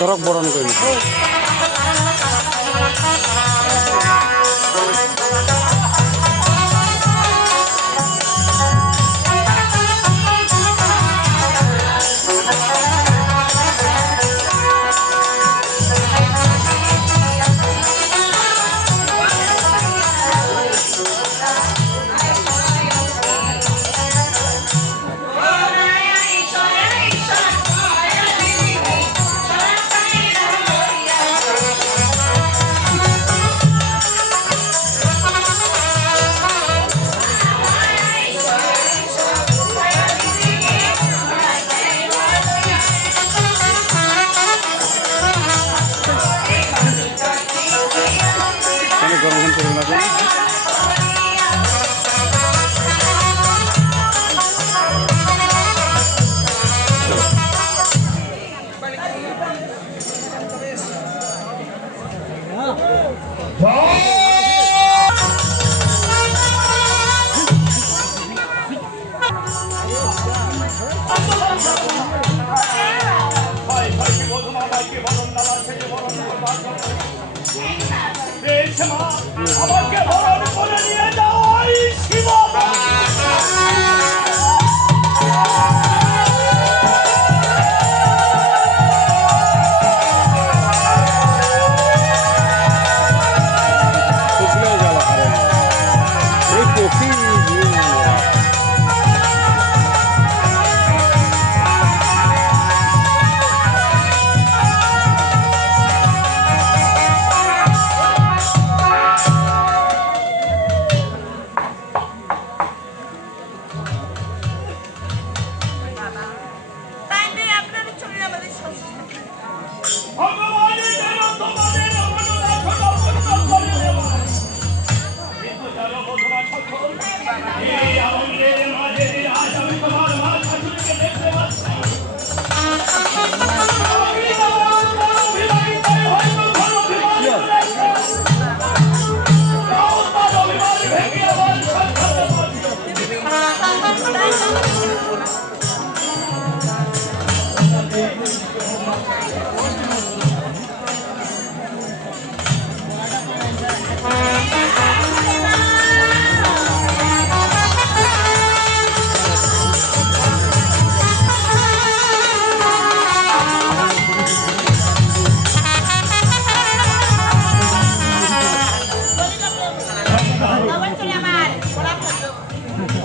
ধরক বরণ করি আমাকে বড়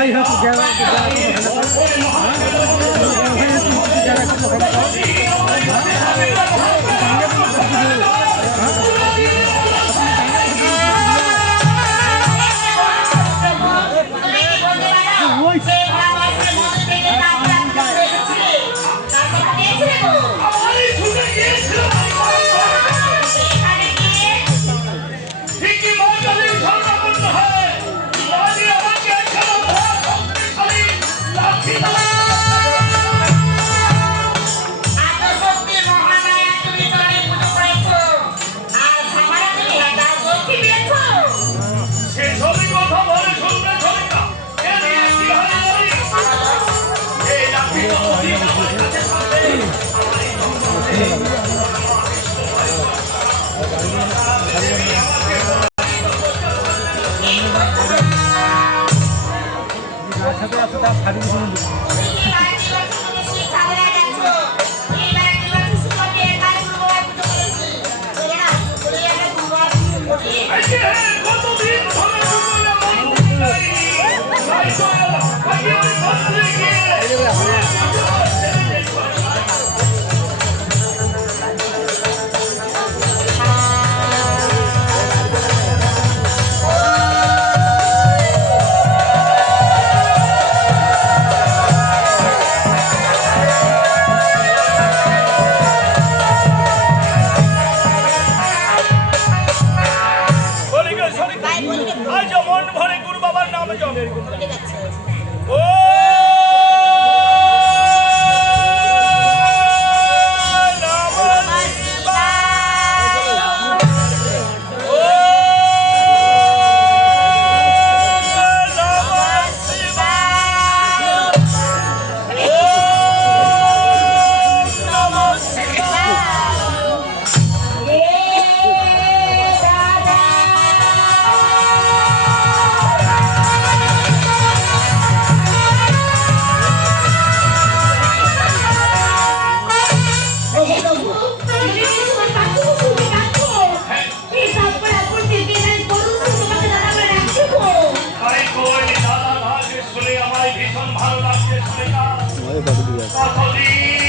भाई हम ग्यारह ग्यारह 다른 ਮਾਰੇ ਕੱਢ ਦਿਆ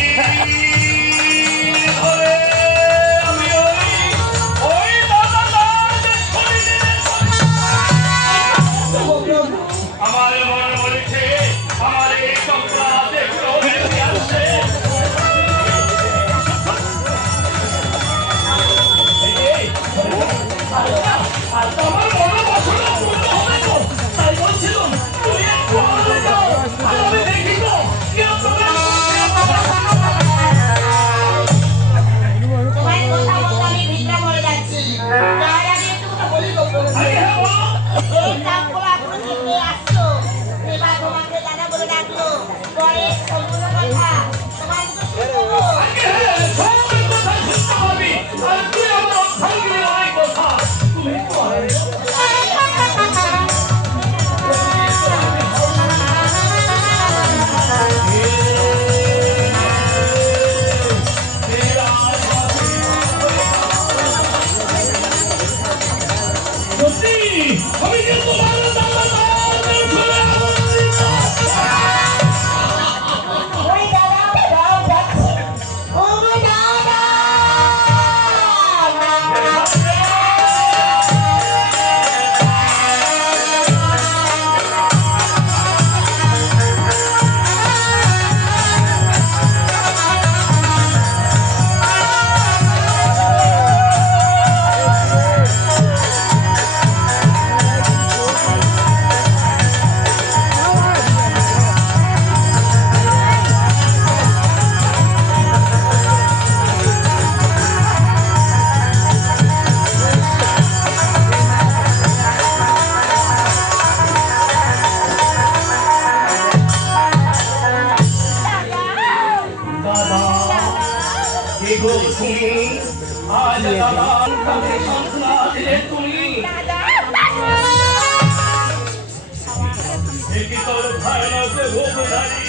একে তোর ভালোতে ভোগ নারী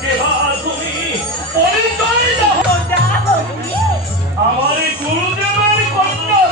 কেবা তুমি পরিচয় আমার গুরুদেবের কন্যা।